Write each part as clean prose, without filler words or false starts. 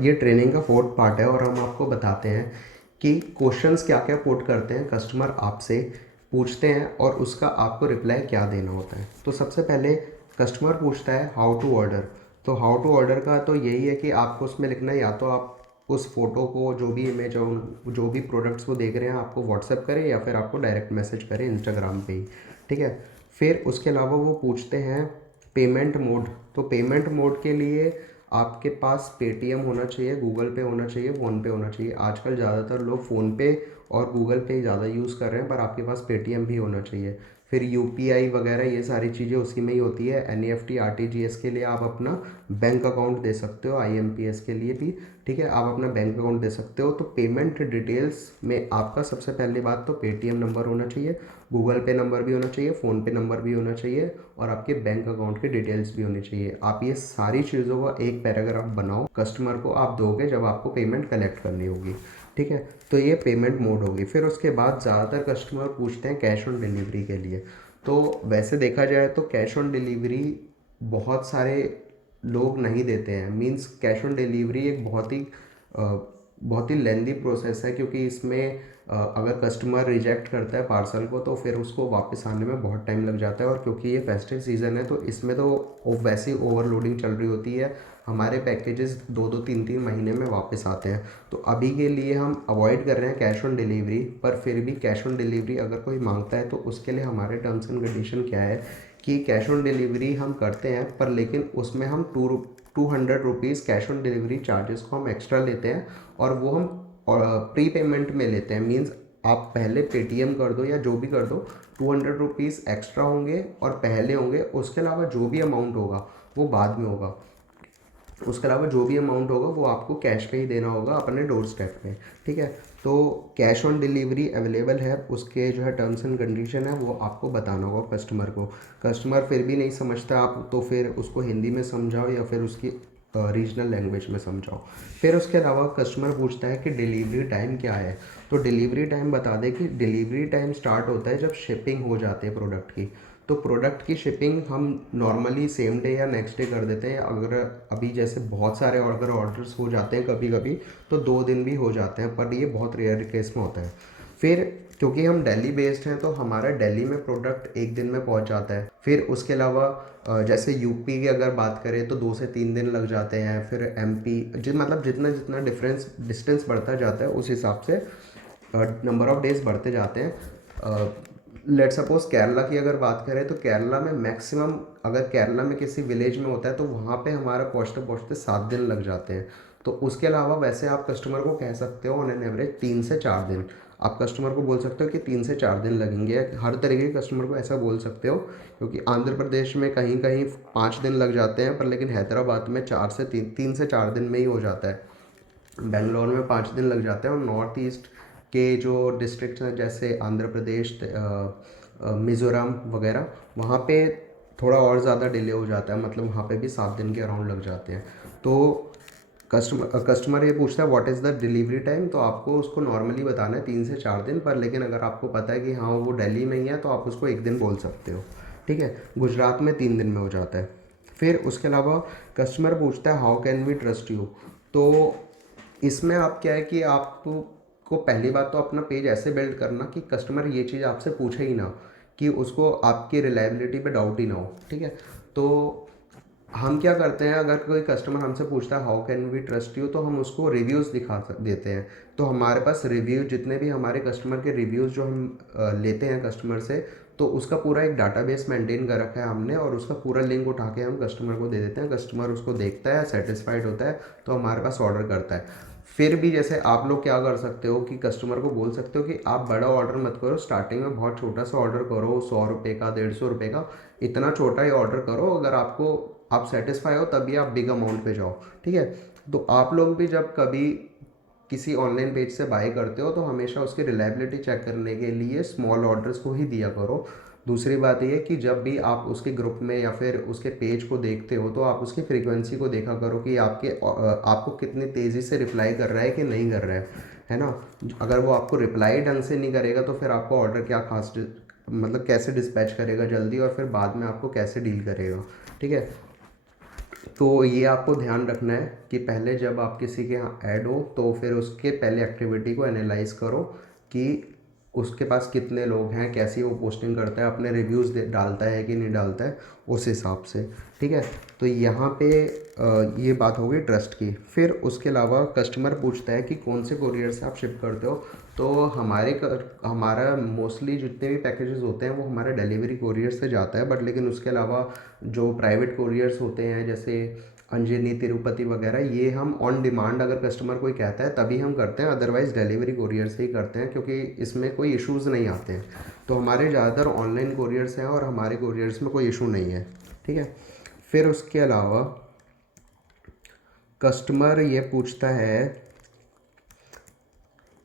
ये ट्रेनिंग का fourth part है और हम आपको बताते हैं कि क्वेश्चंस क्या क्या पुट करते हैं कस्टमर आपसे पूछते हैं और उसका आपको रिप्लाई क्या देना होता है। तो सबसे पहले कस्टमर पूछता है हाउ टू ऑर्डर। तो हाउ टू ऑर्डर का तो यही है कि आपको उसमें लिखना है, या तो आप उस फोटो को, जो भी इमेज हो, जो भी प्रोडक्ट्स वो देख रहे हैं, आपको व्हाट्सएप करें या फिर आपको डायरेक्ट मैसेज करें इंस्टाग्राम पे ही, ठीक है। फिर उसके अलावा वो पूछते हैं पेमेंट मोड। तो पेमेंट मोड के लिए आपके पास पेटीएम होना चाहिए, गूगल पे होना चाहिए, फ़ोन पे होना चाहिए। आजकल ज़्यादातर लोग फ़ोन पे और गूगल पे ज़्यादा यूज़ कर रहे हैं, पर आपके पास पेटीएम भी होना चाहिए। फिर यूपीआई वगैरह ये सारी चीज़ें उसी में ही होती है। एनईएफटी आरटीजीएस के लिए आप अपना बैंक अकाउंट दे सकते हो, आईएमपीएस के लिए भी, ठीक है, आप अपना बैंक अकाउंट दे सकते हो। तो पेमेंट डिटेल्स में आपका सबसे पहली बात तो पेटीएम नंबर होना चाहिए, गूगल पे नंबर भी होना चाहिए, फ़ोन पे नंबर भी होना चाहिए और आपके बैंक अकाउंट की डिटेल्स भी होनी चाहिए। आप ये सारी चीज़ों का एक पैराग्राफ बनाओ, कस्टमर को आप दोगे जब आपको पेमेंट कलेक्ट करनी होगी, ठीक है। तो ये पेमेंट मोड होगी। फिर उसके बाद ज़्यादातर कस्टमर पूछते हैं कैश ऑन डिलीवरी के लिए। तो वैसे देखा जाए तो कैश ऑन डिलीवरी बहुत सारे लोग नहीं देते हैं। मींस कैश ऑन डिलीवरी एक बहुत ही लेंदी प्रोसेस है, क्योंकि इसमें अगर कस्टमर रिजेक्ट करता है पार्सल को तो फिर उसको वापस आने में बहुत टाइम लग जाता है। और क्योंकि ये फेस्टिव सीज़न है तो इसमें तो वैसी ओवरलोडिंग चल रही होती है, हमारे पैकेजेस 2-2 3-3 महीने में वापस आते हैं। तो अभी के लिए हम अवॉइड कर रहे हैं कैश ऑन डिलीवरी, पर फिर भी कैश ऑन डिलीवरी अगर कोई मांगता है तो उसके लिए हमारे टर्म्स एंड कंडीशन क्या है कि कैश ऑन डिलीवरी हम करते हैं, पर लेकिन उसमें हम 200 rupees cash on delivery charges को हम एक्स्ट्रा लेते हैं और वो हम प्री पेमेंट में लेते हैं। मीन्स आप पहले पेटीएम कर दो या जो भी कर दो, 200 रुपीज़ एक्स्ट्रा होंगे और पहले होंगे। उसके अलावा जो भी अमाउंट होगा वो बाद में होगा। उसके अलावा जो भी अमाउंट होगा वो आपको कैश पे ही देना होगा अपने डोर स्टेप पे, ठीक है। तो कैश ऑन डिलीवरी अवेलेबल है, उसके जो है टर्म्स एंड कंडीशन है वो आपको बताना होगा कस्टमर को। कस्टमर फिर भी नहीं समझता आप तो फिर उसको हिंदी में समझाओ या फिर उसकी रीजनल लैंग्वेज में समझाओ। फिर उसके अलावा कस्टमर पूछता है कि डिलीवरी टाइम क्या है। तो डिलीवरी टाइम बता दें कि डिलीवरी टाइम स्टार्ट होता है जब शिपिंग हो जाती है प्रोडक्ट की। तो प्रोडक्ट की शिपिंग हम नॉर्मली सेम डे या नेक्स्ट डे कर देते हैं। अगर अभी जैसे बहुत सारे अगर ऑर्डर्स हो जाते हैं कभी कभी तो 2 दिन भी हो जाते हैं, पर ये बहुत रेयर केस में होता है। फिर क्योंकि हम दिल्ली बेस्ड हैं तो हमारा दिल्ली में प्रोडक्ट एक दिन में पहुंच जाता है। फिर उसके अलावा जैसे यूपी की अगर बात करें तो 2 से 3 दिन लग जाते हैं। फिर एमपी मतलब जितना जितना डिस्टेंस बढ़ता जाता है उस हिसाब से नंबर ऑफ डेज बढ़ते जाते हैं। लेट सपोज केरला की अगर बात करें तो केरला में मैक्सिमम, अगर केरला में किसी विलेज में होता है तो वहाँ पे हमारा पहुँचते पहुँचते 7 दिन लग जाते हैं। तो उसके अलावा वैसे आप कस्टमर को कह सकते हो ऑन एन एवरेज 3 से 4 दिन। आप कस्टमर को बोल सकते हो कि 3 से 4 दिन लगेंगे। हर तरीके के कस्टमर को ऐसा बोल सकते हो, क्योंकि आंध्र प्रदेश में कहीं कहीं 5 दिन लग जाते हैं, पर लेकिन हैदराबाद में 3 से 4 दिन में ही हो जाता है। बेंगलोर में 5 दिन लग जाते हैं और नॉर्थ ईस्ट के जो डिस्ट्रिक्ट्स हैं जैसे आंध्र प्रदेश, मिज़ोरम वगैरह, वहाँ पे थोड़ा और ज़्यादा डिले हो जाता है। मतलब वहाँ पे भी 7 दिन के अराउंड लग जाते हैं। तो कस्टमर ये पूछता है what is the delivery time, तो आपको उसको नॉर्मली बताना है 3 से 4 दिन। पर लेकिन अगर आपको पता है कि हाँ वो दिल्ली में ही है तो आप उसको एक दिन बोल सकते हो, ठीक है। गुजरात में 3 दिन में हो जाता है। फिर उसके अलावा कस्टमर पूछता है how can we trust you. तो इसमें आप क्या है कि आपको पहली बात तो अपना पेज ऐसे बिल्ड करना कि कस्टमर ये चीज़ आपसे पूछे ही ना, कि उसको आपकी रिलायबिलिटी पे डाउट ही ना हो, ठीक है। तो हम क्या करते हैं, अगर कोई कस्टमर हमसे पूछता है how can we trust you, तो हम उसको रिव्यूज़ देते हैं। तो हमारे पास रिव्यू, जितने भी हमारे कस्टमर के रिव्यूज़ जो हम लेते हैं कस्टमर से, तो उसका पूरा एक डाटाबेस मेंटेन कर रखा है हमने और उसका पूरा लिंक उठा के हम कस्टमर को दे देते हैं। कस्टमर उसको देखता है, सेटिस्फाइड होता है तो हमारे पास ऑर्डर करता है। फिर भी जैसे आप लोग क्या कर सकते हो कि कस्टमर को बोल सकते हो कि आप बड़ा ऑर्डर मत करो, स्टार्टिंग में बहुत छोटा सा ऑर्डर करो, 100 रुपये का, 150 रुपये का, इतना छोटा ही ऑर्डर करो। अगर आप सेटिस्फाई हो तभी आप बिग अमाउंट पे जाओ, ठीक है। तो आप लोग भी जब कभी किसी ऑनलाइन पेज से बाय करते हो तो हमेशा उसकी रिलायबिलिटी चेक करने के लिए स्मॉल ऑर्डर्स को ही दिया करो। दूसरी बात ये है कि जब भी आप उसके ग्रुप में या फिर उसके पेज को देखते हो तो आप उसकी फ्रीक्वेंसी को देखा करो कि आपको कितनी तेज़ी से रिप्लाई कर रहा है कि नहीं कर रहा है ना। अगर वो आपको रिप्लाई ढंग से नहीं करेगा तो फिर आपको ऑर्डर क्या खास मतलब कैसे डिस्पैच करेगा जल्दी, और फिर बाद में आपको कैसे डील करेगा, ठीक है। तो ये आपको ध्यान रखना है कि पहले जब आप किसी के यहाँ ऐड हो तो फिर उसके पहले एक्टिविटी को एनालाइज करो कि उसके पास कितने लोग हैं, कैसी वो पोस्टिंग करता है, अपने रिव्यूज़ डालता है कि नहीं डालता है, उस हिसाब से। ठीक है, तो यहाँ पे ये बात हो गई ट्रस्ट की। फिर उसके अलावा कस्टमर पूछता है कि कौन से कोरियर से आप शिप करते हो। तो हमारा मोस्टली जितने भी पैकेजेस होते हैं वो हमारा डिलीवरी कोरियर से जाता है, बट लेकिन उसके अलावा जो प्राइवेट कोरियर्स होते हैं जैसे अंजनी, तिरुपति वगैरह, ये हम ऑन डिमांड अगर कस्टमर कोई कहता है तभी हम करते हैं, अदरवाइज़ डिलीवरी कोरियर से ही करते हैं क्योंकि इसमें कोई इश्यूज़ नहीं आते हैं। तो हमारे ज़्यादातर ऑनलाइन कोरियर्स हैं और हमारे कोरियर्स में कोई इशू नहीं है। ठीक है, फिर उसके अलावा कस्टमर ये पूछता है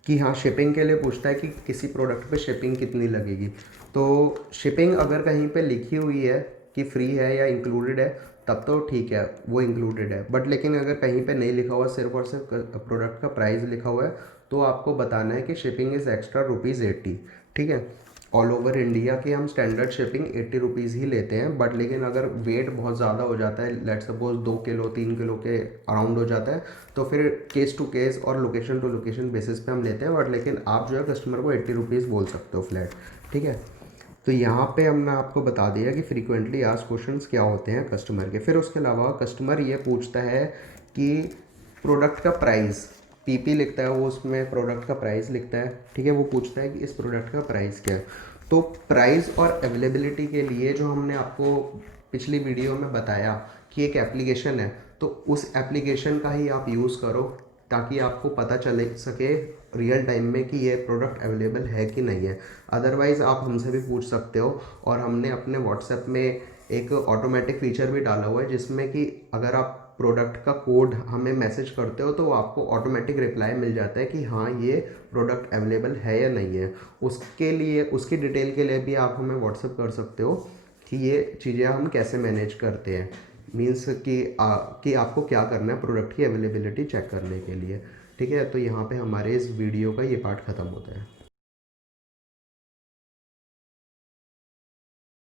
कि हाँ, शिपिंग के लिए पूछता है कि किसी प्रोडक्ट पे शिपिंग कितनी लगेगी। तो शिपिंग अगर कहीं पे लिखी हुई है कि फ्री है या इंक्लूडेड है तब तो ठीक है, वो इंक्लूडेड है। बट लेकिन अगर कहीं पे नहीं लिखा हुआ, सिर्फ और सिर्फ प्रोडक्ट का प्राइस लिखा हुआ है, तो आपको बताना है कि शिपिंग इज़ एक्स्ट्रा ₹80। ठीक है, ऑल ओवर इंडिया की हम स्टैंडर्ड शिपिंग 80 रुपीज़ ही लेते हैं। बट लेकिन अगर वेट बहुत ज़्यादा हो जाता है, लेट सपोज 2 किलो 3 किलो के अराउंड हो जाता है, तो फिर केस टू केस और लोकेशन टू लोकेशन बेसिस पे हम लेते हैं। बट लेकिन आप जो है कस्टमर को 80 रुपीज़ बोल सकते हो फ्लैट। ठीक है, तो यहाँ पे हमने आपको बता दिया कि फ्रीक्वेंटली आस्क्ड क्वेश्चंस क्या होते हैं कस्टमर के। फिर उसके अलावा कस्टमर ये पूछता है कि प्रोडक्ट का प्राइस, पीपी लिखता है वो, उसमें प्रोडक्ट का प्राइस लिखता है। ठीक है, वो पूछता है कि इस प्रोडक्ट का प्राइस क्या है। तो प्राइस और अवेलेबिलिटी के लिए जो हमने आपको पिछली वीडियो में बताया कि एक एप्लीकेशन है, तो उस एप्लीकेशन का ही आप यूज़ करो ताकि आपको पता चले सके रियल टाइम में कि ये प्रोडक्ट अवेलेबल है कि नहीं है। अदरवाइज़ आप हमसे भी पूछ सकते हो, और हमने अपने व्हाट्सएप में एक ऑटोमेटिक फीचर भी डाला हुआ है जिसमें कि अगर आप प्रोडक्ट का कोड हमें मैसेज करते हो तो आपको ऑटोमेटिक रिप्लाई मिल जाता है कि हाँ, ये प्रोडक्ट अवेलेबल है या नहीं है। उसके लिए, उसकी डिटेल के लिए भी आप हमें व्हाट्सएप कर सकते हो कि ये चीज़ें हम कैसे मैनेज करते हैं, मीन्स कि आपको क्या करना है प्रोडक्ट की अवेलेबिलिटी चेक करने के लिए। ठीक है, तो यहाँ पे हमारे इस वीडियो का ये पार्ट ख़त्म होता है।